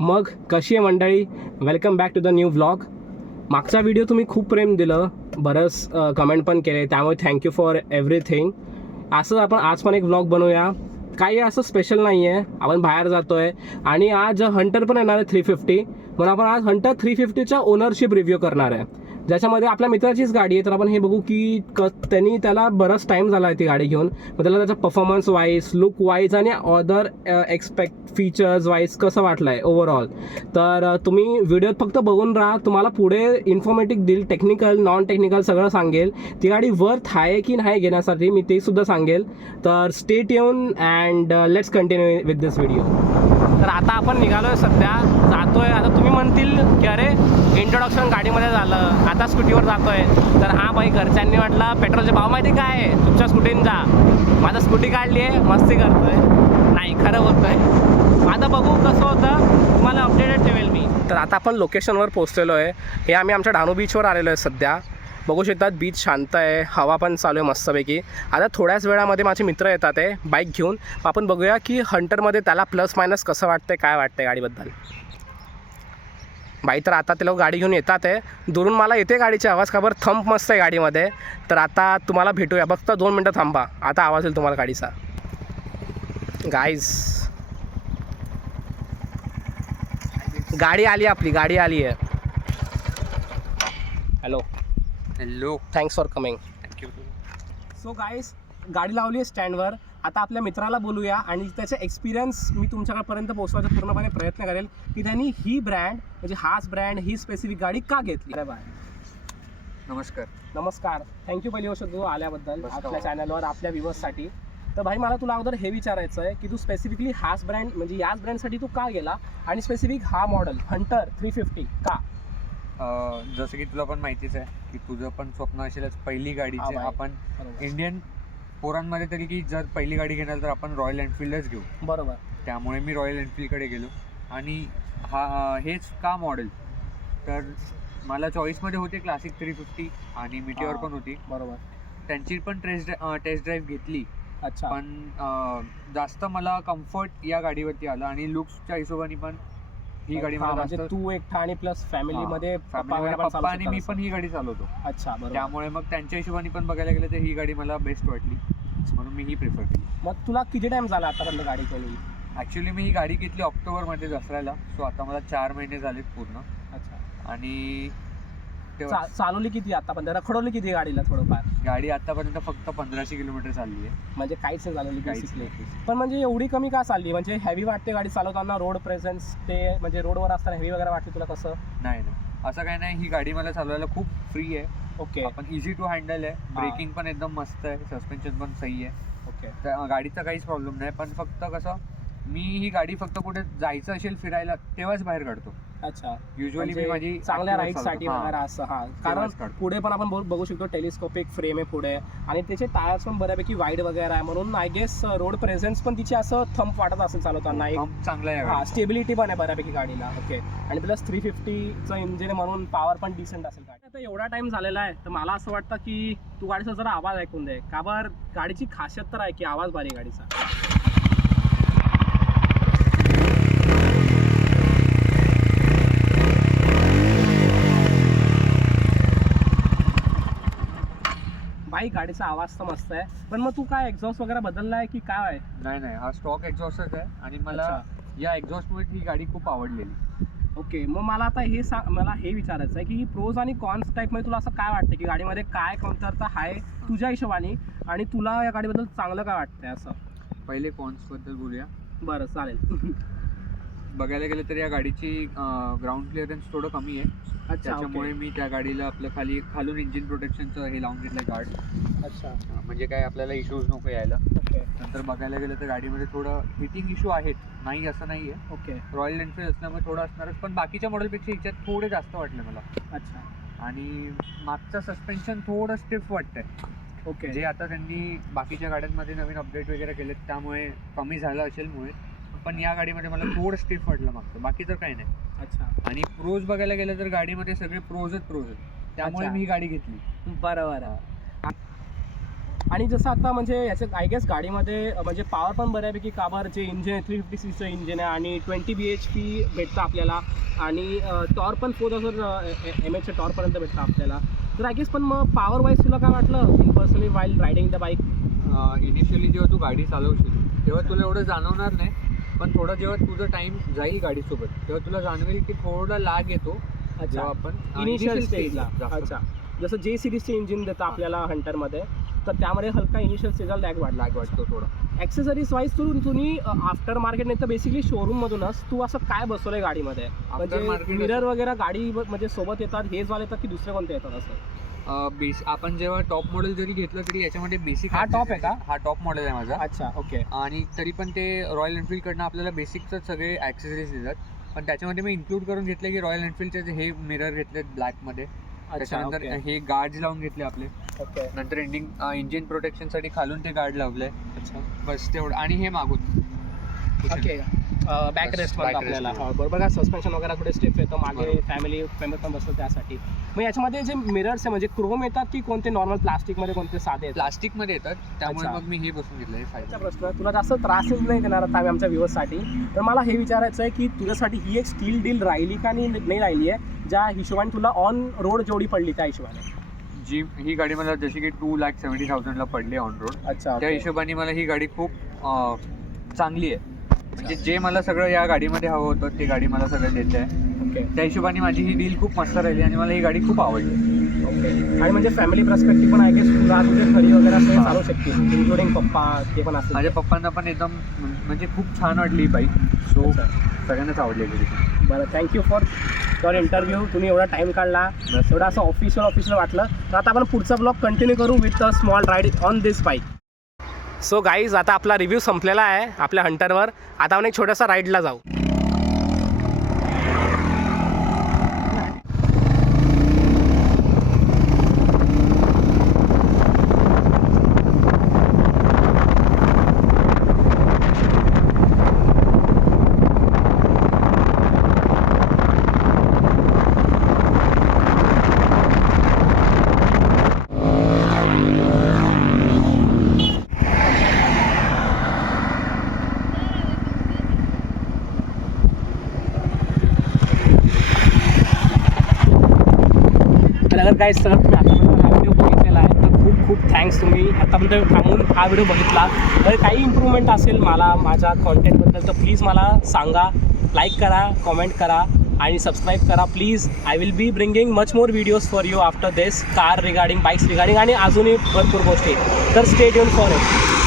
मग कशी आहे मंडळी, welcome back to the new vlog. मागचा व्हिडिओ तुम्ही खूप प्रेम दिलं, बरंच कमेंट पण केले, त्यामुळे थँक्यू फॉर एव्हरीथिंग. असं आपण आज पण एक व्लॉग बनवूया. काही असं स्पेशल नाही आहे, आपण बाहेर जातो आहे आणि आज हंटर पण येणार आहे 350. म्हणून आपण आज हंटर 350चा ओनरशिप रिव्ह्यू करणार आहे, ज्याच्यामध्ये आपल्या मित्राचीच गाडी आहे. तर आपण हे बघू की त्याला बराच टाईम झाला आहे ती गाडी घेऊन, मग त्याला त्याचा परफॉर्मन्स वाईज, लुक वाईज आणि अदर फीचर्स वाईज कसं वाटलं आहे ओव्हरऑल. तर तुम्ही व्हिडिओत फक्त बघून राहा, तुम्हाला पुढे इन्फॉर्मेटिव्ह देईल, टेक्निकल नॉन टेक्निकल सगळं सांगेल. ती गाडी वर्थ आहे की नाही घेण्यासाठी मी ते सुद्धा सांगेल. तर stay tune and let's continue with this video. तर आता आपण निघालोय, सध्या जातोय. आता तुम्ही म्हणतील की अरे इंट्रोडक्शन गाडीमध्ये झालं, आता स्कूटीवर जातोय. तर हां भाई, घरच्यांनी म्हटलं पेट्रोलचे भाव माहिती काय आहे, तुमच्या स्कूटीने जा. माझा स्कूटी काढली आहे, मस्ती करतोय, नाही खरं बोलतोय. आता बघू कसं होतं, तुम्हाला अपडेटेड ठेवेल मी. तर आता आपण लोकेशनवर पोहोचलेलो आहे. हे आम्ही आमच्या डहाणू बीचवर आलेलो आहे सध्या. बघू शकतात बीच शांत आहे, हवा पण चालू आहे मस्तपैकी. आता थोड्याच वेळामध्ये माझे मित्र येतात आहे बाईक घेऊन. आपण बघूया की हंटरमध्ये त्याला प्लस मायनस कसं वाटतंय, काय वाटतंय गाडीबद्दल. बाई तर आता ते लोक गाडी घेऊन येतात आहे. दुरून मला येते गाडीची आवाज, खबर थंप मस्त आहे गाडीमध्ये. तर आता तुम्हाला भेटूया, फक्त 2 मिनटं थांबा, आता आवाज येईल तुम्हाला गाडीचा. गाईज गाडी आली, आपली गाडी आली आहे. Hello hello, thanks for coming. Thank you. So guys, गाडी लावली आहे स्टँडवर. आता आपल्या मित्राला बोलूया आणि त्याचा एक्सपिरियन्स मी तुमच्यापर्यंत पोहोचवायचा पूर्णपणे प्रयत्न करेल की त्यांनी ही ब्रँड, म्हणजे हाच ब्रँड, ही स्पेसिफिक गाडी का घेतली. अरे बाय, नमस्कार. नमस्कार. थँक्यू पहिली गोष्ट तू आल्याबद्दल आपल्या चॅनलवर, आपल्या व्ह्यूअर्ससाठी. तर भाई मला तुला अगोदर हे विचारायचं आहे की तू स्पेसिफिकली हाच ब्रँड, म्हणजे याच ब्रँडसाठी तू का गेला, आणि स्पेसिफिक हा मॉडेल हंटर 350 का. जसं की तुला पण माहितीच आहे की तुझं पण स्वप्न असेलच पहिली गाडीचे. आपण इंडियन पोरांमध्ये तरी की जर पहिली गाडी घेणार तर आपण रॉयल एनफिल्डच घेऊ. बरोबर. त्यामुळे मी रॉयल एनफिल्डकडे गेलो. आणि हेच का मॉडेल, तर मला चॉईसमध्ये होते क्लासिक 350 आणि मिटिओर पण होती. बरोबर. त्यांची पण टेस्ट ड्राईव्ह घेतली. अच्छा. पण जास्त मला कम्फर्ट या गाडीवरती आलं आणि लुक्सच्या हिशोबाने पण ही गाडी मला म्हणजे तू एकटा आणि प्लस फॅमिलीमध्ये पप्पा आणि मी पण ही गाडी चालवतो. अच्छा, बरोबर. त्यामुळे मग त्यांच्या हिशोबाने पण बघायला गेलं तर ही गाडी मला बेस्ट वाटली, म्हणून मी ही प्रिफर केली. मग तुला किती टाइम झाला आतापर्यंत गाडी केली. ॲक्च्युली मी ही गाडी घेतली ऑक्टोबरमध्ये दसऱ्याला. सो आता मला 4 महिने झालेत पूर्ण. अच्छा. आणि चालवली किती आतापर्यंत, रखडवली किती गाडीला थोडंफार. गाडी आतापर्यंत फक्त 1500 किलोमीटर चालली आहे. म्हणजे काहीच नाही चालवली काहीच बेसिकली. नाही. पण म्हणजे एवढी कमी का चालली, म्हणजे हेवी वाटते गाडी चालवताना, रोड प्रेझेन्स ते, म्हणजे रोडवर असताना हेवी वगैरे वाटते तुला कसं. नाही असं काही नाही, ही गाडी मला चालवायला खूप फ्री आहे. ओके. आपण इझी टू हँडल आहे. ब्रेकिंग पण एकदम मस्त आहे, सस्पेन्शन पण सही आहे. ओके. तर गाडीचा काहीच प्रॉब्लेम नाही. पण फक्त कसं, मी ही गाडी फक्त कुठे जायचं असेल फिरायला तेव्हाच बाहेर काढतो. अच्छा. युजली मी माझी चांगल्या राईडसाठी वगैरे असं. हां, कारण पुढे पण आपण बघू शकतो टेलिस्कोपिक फ्रेम आहे पुढे, आणि त्याचे टायर्स पण बऱ्यापैकी वाईड वगैरे आहे, म्हणून आय गेस रोड प्रेझेन्स पण तिची असं थंप वाटत असेल चालवताना. एक चांगला आहे. हां, स्टेबिलिटी पण आहे बऱ्यापैकी गाडीला. ओके. आणि प्लस 350चं इंजिन म्हणून पॉवर पण डिसेंट असेल गाडी. आता एवढा टाइम झालेला आहे, तर मला असं वाटतं की तू गाडीचा जरा आवाज ऐकून दे. का बरं, गाडीची खासियत तर आहे की आवाज भारी गाडीचा. भाई गाडीचा आवाज तर मस्त आहे, पण मग तू काय एक्झॉस्ट वगैरे बदलला आहे की काय आहे. नाही हा स्टॉक एक्झॉस्टच आहे. आणि मला या एक्झॉस्टमुळे ही गाडी खूप आवडलेली. ओके. मग मला आता मला हे विचारायचं आहे की प्रोज आणि कॉन्स टाईपमध्ये तुला असं काय वाटतं की गाडीमध्ये काय कमतरता आहे तुझ्या हिशोबाने, आणि तुला या गाडीबद्दल चांगलं काय वाटतंय असं. पहिले कॉन्सबद्दल बोलूया. बरं, चालेल. बघायला गेलं तर या गाडीची ग्राउंड क्लिअरन्स थोडं कमी आहे. अच्छा. त्याच्यामुळे मी त्या गाडीला आपलं खालून इंजिन प्रोटेक्शनचं हे लावून घेतलं गार्ड. अच्छा. म्हणजे काय आपल्याला इश्यूज नको यायला. ओके. नंतर बघायला गेलं तर गाडीमध्ये थोडं हिटिंग इश्यू आहेत, नाही असं नाही आहे. ओके. रॉयल एनफिल्ड असल्यामुळे थोडं असणारच, पण बाकीच्या मॉडेलपेक्षा ह्याच्यात थोडे जास्त वाटले मला. अच्छा. आणि मागचं सस्पेन्शन थोडं स्टिफ वाटतंय. ओके. जे आता त्यांनी बाकीच्या गाड्यांमध्ये नवीन अपडेट वगैरे केलेत त्यामुळे कमी झालं असेल मुळे, पण या गाडीमध्ये मला थोडं स्टिफ वाटलं मागचं, बाकी तर काही नाही. अच्छा. आणि प्रोज बघायला गेलं तर गाडीमध्ये सगळे प्रोज आहेत, त्यामुळे मी ही गाडी घेतली. बरोबर. आणि जसं आता म्हणजे याचं आय गेस गाडीमध्ये म्हणजे पॉवर पण बऱ्यापैकी काबार जे इंजिन आहे 350cc इंजिन आहे आणि 20 bhp भेटतं आपल्याला आणि टॉर पण 4000 mh टॉरपर्यंत भेटतं आपल्याला. तर आय गेस पण मग पॉवर वाईज तुला काय वाटलं in personally while riding the bike? Initially जेव्हा तू गाडी चालवशील तेव्हा तुला एवढं जाणवणार नाही, पण थोडा जेव्हा तुझा टाइम जाईल गाडीसोबत तेव्हा तुला जाणवेल की थोडा लाग येतो जेव्हा आपण इनिशियल स्टेजला. अच्छा, जसं जे सिरीजचे इंजिन देतं आपल्याला हंटरमध्ये, तर त्यामध्ये हलका इनिशियल स्टेजला लॅग वाटतो थोडा. ॲक्सेसरीज वाईज तुम्ही आफ्टर मार्केट नाही तर बेसिकली शोरूममधूनच तू असं काय बसवलंय गाडीमध्ये? म्हणजे मिरर वगैरे गाडी म्हणजे सोबत येतात हेच वाले येतात की दुसरे कोणते येतात असं? आपण जेव्हा टॉप मॉडेल जरी घेतलं तरी याच्यामध्ये बेसिक हा टॉप आहे का? हा टॉप मॉडेल आहे माझा. अच्छा, ओके. आणि तरी पण ते रॉयल एनफिल्डकडनं आपल्याला बेसिकच सगळे ॲक्सेसरीज देतात, पण त्याच्यामध्ये मी इन्क्लूड करून घेतले की रॉयल एनफिल्डचे हे मिरर घेतलेत ब्लॅकमध्ये, त्याच्यानंतर हे गार्ड्स लावून घेतले आपले, ओके. नंतर इंजिन प्रोटेक्शनसाठी खालून ते गार्ड लावलंय. अच्छा, बस तेवढं. आणि हे मागून ओके बॅक रेस्ट back आपल्याला. rest. हो बरोबर का, सस्पेन्शन वगैरे थोडे स्टेप येतं मागे, बरोबर. फॅमिली मेंबर पण बसतो त्यासाठी. मग याच्यामध्ये जे मिरर्स आहे म्हणजे क्रोम येतात की कोणते नॉर्मल प्लास्टिकमध्ये कोणते साधे येतात? प्लास्टिकमध्ये येतात, त्यामुळे अच्छा. मग मी हे बसून घेतलं. हे आजचा फायदा. प्रश्न तुला जास्त त्रासच नाही देणार आता आम्ही आमच्या व्ह्यूअर्ससाठी, तर मला हे विचारायचं आहे की तुझ्यासाठी ही एक स्टील डील राहिली का नाही राहिली आहे, ज्या हिशोबाने तुला ऑन रोड जेवढी पडली त्या हिशोबाने? जी ही गाडी मला जशी की 2,70,000ला पडली ऑन रोड, अच्छा, त्या हिशोबाने मला ही गाडी खूप चांगली आहे. म्हणजे जे मला सगळं या गाडीमध्ये हवं होतं ते गाडी मला सगळं देते आहे. ओके, त्या हिशोबाने माझी ही डील खूप मस्त राहिली आणि मला ही गाडी खूप आवडली. ओके. आणि म्हणजे फॅमिली पर्स्पेक्टिव्ह पण आय गेस तुला तुझे खरी वगैरे असं चालू शकतील, इन्क्लुडिंग पप्पा ते पण असतील. माझ्या पप्पांना पण एकदम म्हणजे खूप छान वाटली ही बाईक, सो सगळ्यांनाच आवडली गाडी. बरं, थँक्यू फॉर युअर इंटरव्ह्यू. तुम्ही एवढा टाईम काढला, एवढं असं ऑफिशियल वाटलं. तर आता आपण पुढचा ब्लॉग कंटिन्यू करू with a small ride on this bike. So guys, आता आपला रिव्ह्यू संपलेला आहे आपल्या हंटरवर. आता आपण एक छोट्यासा राईडला जाऊ. तर अगर काय सर तुम्ही आतापर्यंत हा व्हिडिओ बघितलेला आहे तर खूप खूप थँक्स. तुम्ही आतापर्यंत थांबून हा व्हिडिओ बघितला. जर काही इम्प्रूव्हमेंट असेल मला माझ्या कॉन्टेंटबद्दल तर प्लीज मला सांगा, लाईक करा, कॉमेंट करा आणि सबस्क्राईब करा please. I will be bringing much more videos for you after this, car regarding, bikes regarding आणि अजूनही भरपूर गोष्टी. तर स्टे ट्यून फॉर इट.